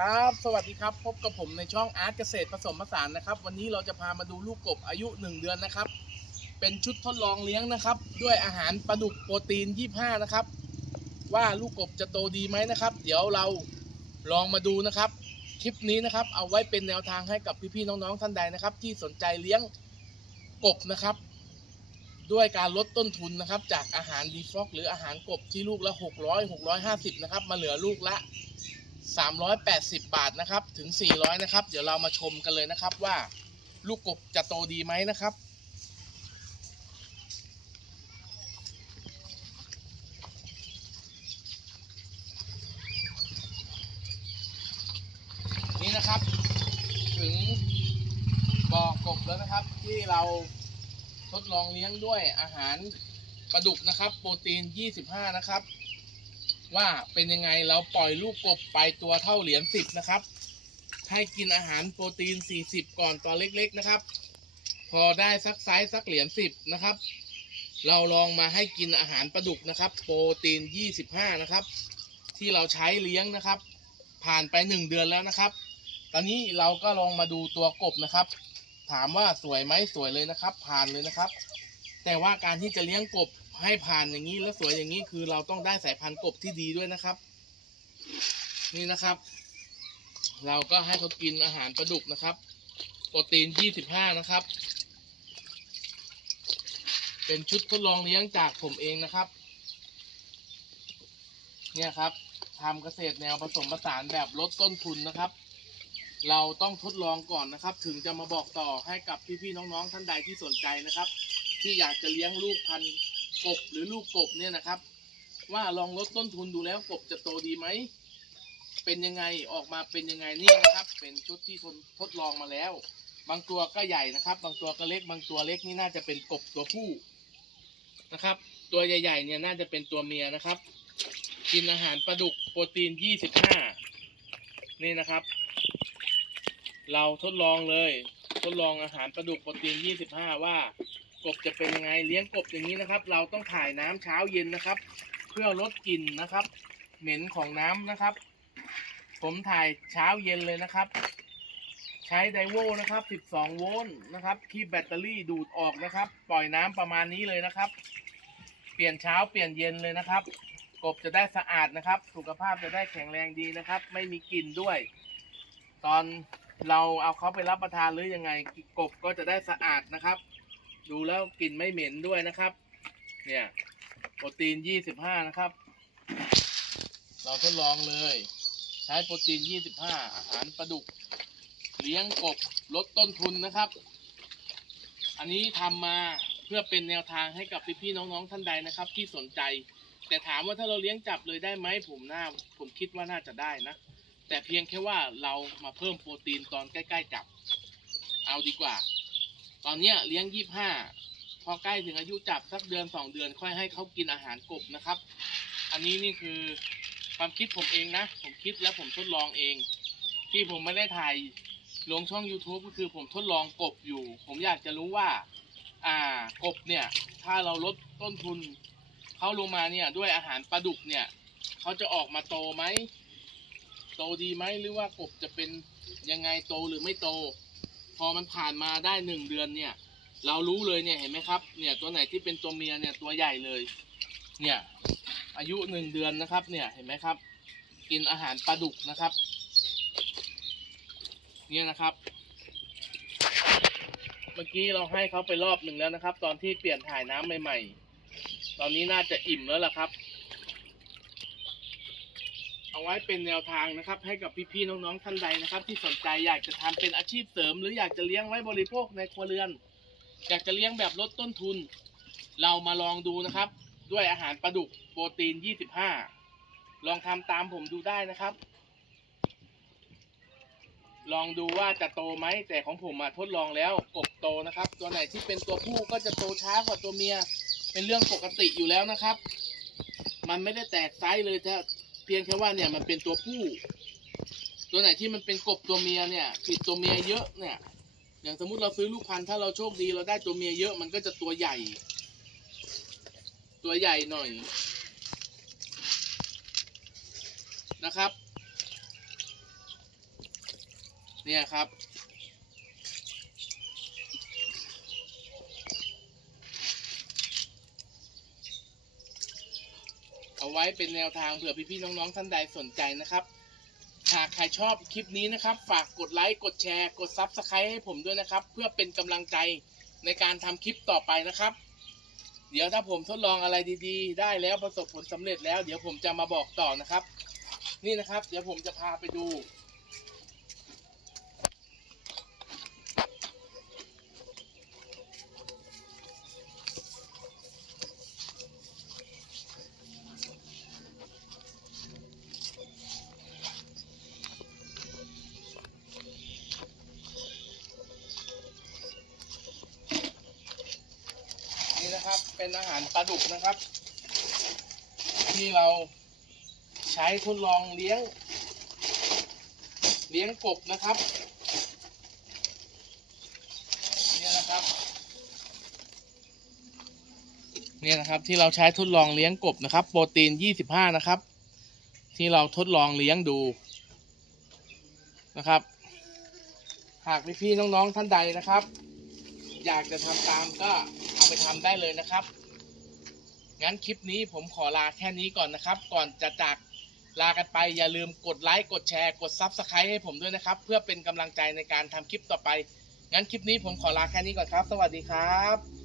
ครับ สวัสดีครับ พบกับผมในช่องอาร์ตเกษตรผสมผสานนะครับ วันนี้เราจะพามาดูลูกกบอายุ 1 เดือนนะครับ เป็นชุดทดลองเลี้ยงนะครับ ด้วยอาหารปลาดุกโปรตีน 25 นะครับ ว่าลูกกบจะโตดีไหมนะครับ เดี๋ยวเราลองมาดูนะครับ คลิปนี้นะครับ เอาไว้เป็นแนวทางให้กับพี่ๆน้องๆท่านใดนะครับ ที่สนใจเลี้ยงกบนะครับ ด้วยการลดต้นทุนนะครับ จากอาหารดีฟอกหรืออาหารกบที่ลูกละ 600 650 นะครับ มาเหลือลูกละ 380 บาทนะครับถึง 400 นะครับ เดี๋ยวเรามาชมกันเลยนะครับว่าลูกกบจะโตดีไหมนะครับ นี่นะครับ ถึงบ่อกบแล้วนะครับที่เราทดลองเลี้ยงด้วยอาหารปลาดุกนะครับ โปรตีน 25 นะครับ ว่าเป็นยังไงเราปล่อยลูกกบไปตัวเท่าเหรียญ10นะครับ ให้กินอาหารโปรตีน 40 ก่อนตอนเล็กๆนะครับ พอได้สักไซส์สักเหรียญ10นะครับ เราลองมาให้กินอาหารปลาดุกนะครับ โปรตีน 25 นะครับ ที่เราใช้เลี้ยงนะครับ ผ่านไป 1 เดือนแล้วนะครับ ตอนนี้เราก็ลองมาดูตัวกบนะครับ ถามว่าสวยไหมสวยเลยนะครับ ผ่านเลยนะครับ แต่ว่าการที่จะเลี้ยงกบ ให้ผ่านอย่างนี้แล้วสวยอย่างนี้คือเราต้องได้สายพันธุ์กบที่ดีด้วยนะครับ นี่นะครับ เราก็ให้เขากินอาหารปลาดุกนะครับ โปรตีน 25 นะครับ เป็นชุดทดลองเลี้ยงจากผมเองนะครับ เนี่ยครับทำเกษตรแนวผสมผสานแบบลดต้นทุนนะครับ เราต้องทดลองก่อนนะครับ ถึงจะมาบอกต่อให้กับพี่ๆน้องๆท่านใดที่สนใจนะครับ ที่อยากจะเลี้ยงลูกพันธุ์ กบหรือลูกกบเนี่ยนะครับ ว่าลองลดต้นทุนดูแล้วกบจะโตดีไหมเป็นยังไงออกมาเป็นยังไงนี่นะครับ เป็นชุดที่ทดทดลองมาแล้ว บางตัวก็ใหญ่นะครับ บางตัวก็เล็ก บางตัวเล็กนี่น่าจะเป็นกบตัวผู้นะครับ ตัวใหญ่ ๆ เนี่ยน่าจะเป็นตัวเมียนะครับ กินอาหารปลาดุกโปรตีน 25 นี่นะครับ เราทดลองเลย ทดลองอาหารปลาดุกโปรตีน 25 ว่า กบจะเป็นยังไงเลี้ยงกบอย่างนี้นะครับ เราต้องถ่ายน้ำเช้าเย็นนะครับ เพื่อลดกลิ่นนะครับ เหม็นของน้ำนะครับ ผมถ่ายเช้าเย็นเลยนะครับ ใช้ไดโวนะครับ 12 โวลต์นะครับคีบแบตเตอรี่ดูดออกนะครับ ปล่อยน้ำประมาณนี้เลยนะครับ เปลี่ยนเช้าเปลี่ยนเย็นเลยนะครับ กบจะได้สะอาดนะครับ สุขภาพจะได้แข็งแรงดีนะครับ ไม่มีกลิ่นด้วย ตอนเราเอาเขาไปรับประทานหรือยังไงกบก็จะได้สะอาดนะครับ ดูแล้วกลิ่นไม่เหม็นด้วยนะครับ เนี่ยโปรตีน 25 นะครับ เราทดลองเลย ใช้โปรตีน 25 อาหารปลาดุก เลี้ยงกบลดต้นทุนนะครับ อันนี้ทำมาเพื่อเป็นแนวทางให้กับพี่ๆน้องๆท่านใดนะครับ ที่สนใจ แต่ถามว่าถ้าเราเลี้ยงจับเลยได้ไหมผมน่าผมคิดว่าน่าจะได้นะ แต่เพียงแค่ว่าเรามาเพิ่มโปรตีนตอนใกล้ ๆ จับ เอาดีกว่า ตอนเนี้ยเลี้ยงยี่ห้าพอใกล้ถึงอายุจับสักเดือนสองเดือนค่อยให้เขากินอาหารกบนะครับ อันนี้นี่คือความคิดผมเองนะ ผมคิดและผมทดลองเอง ที่ผมไม่ได้ถ่ายลงช่อง YouTube ก็คือผมทดลองกบอยู่ ผมอยากจะรู้ว่า อ่ากบเนี่ย ถ้าเราลดต้นทุนเขาลงมาเนี่ยด้วยอาหารปลาดุกเนี่ยเขาจะออกมาโตไหม โตดีไหมหรือว่ากบจะเป็นยังไงโตหรือไม่โต พอมันผ่านมาได้หนึ่งเดือนเนี่ย เรารู้เลยเนี่ยเห็นไหมครับ เนี่ยตัวไหนที่เป็นตัวเมียเนี่ยตัวใหญ่เลย เนี่ยอายุหนึ่งเดือนนะครับ เนี่ยเห็นไหมครับ กินอาหารปลาดุกนะครับ เนี่ยนะครับ เมื่อกี้เราให้เขาไปรอบหนึ่งแล้วนะครับ ตอนที่เปลี่ยนถ่ายน้ำใหม่ ๆ ตอนนี้น่าจะอิ่มแล้วล่ะครับ เอาไว้เป็นแนวทางนะครับ ให้กับพี่ๆน้องๆท่านใดนะครับ ที่สนใจอยากจะทำเป็นอาชีพเสริม หรืออยากจะเลี้ยงไว้บริโภคในครัวเรือน อยากจะเลี้ยงแบบลดต้นทุน เรามาลองดูนะครับ ด้วยอาหารปลาดุกโปรตีน 25 ลองทำตามผมดูได้นะครับ ลองดูว่าจะโตไหมแต่ของผมมาทดลองแล้วกบโตนะครับ ตัวไหนที่เป็นตัวผู้ก็จะโตช้ากว่าตัวเมีย เป็นเรื่องปกติอยู่แล้วนะครับ มันไม่ได้แตกไซส์เลยถ้าเพียงแค่ว่าเนี่ยมันเป็นตัวผู้ ตัวไหนที่มันเป็นกบตัวเมียเนี่ยผิดตัวเมียเยอะเนี่ย อย่างสมมุติเราซื้อลูกพันธุ์ถ้าเราโชคดีเราได้ตัวเมียเยอะมันก็จะตัวใหญ่ ตัวใหญ่หน่อยนะครับ เนี่ยครับ เอาไว้เป็นแนวทางเผื่อพี่ๆน้องๆท่านใดสนใจนะครับ หากใครชอบคลิปนี้นะครับ ฝากกดไลค์กดแชร์ กดซับสไครต์ให้ผมด้วยนะครับ เพื่อเป็นกำลังใจในการทำคลิปต่อไปนะครับ เดี๋ยวถ้าผมทดลองอะไรดีๆ ได้แล้วประสบผลสำเร็จแล้ว เดี๋ยวผมจะมาบอกต่อนะครับ นี่นะครับ เดี๋ยวผมจะพาไปดู เป็นอาหารปลาดุกนะครับ ที่เราใช้ทดลองเลี้ยง เลี้ยงกบนะครับเนี่ยนะครับเนี่ยนะครับที่เราใช้ทดลองเลี้ยงกบนะครับ โปรตีน 25 นะครับ ที่เราทดลองเลี้ยงดูนะครับ หากพี่ๆน้องๆท่านใดนะครับ อยากจะทำตามก็ ไปทำได้เลยนะครับ งั้นคลิปนี้ผมขอลาแค่นี้ก่อนนะครับ ก่อนจะจากลากันไปอย่าลืมกดไลค์กดแชร์กดซับสไครต์ให้ผมด้วยนะครับ เพื่อเป็นกำลังใจในการทำคลิปต่อไป งั้นคลิปนี้ผมขอลาแค่นี้ก่อนครับ สวัสดีครับ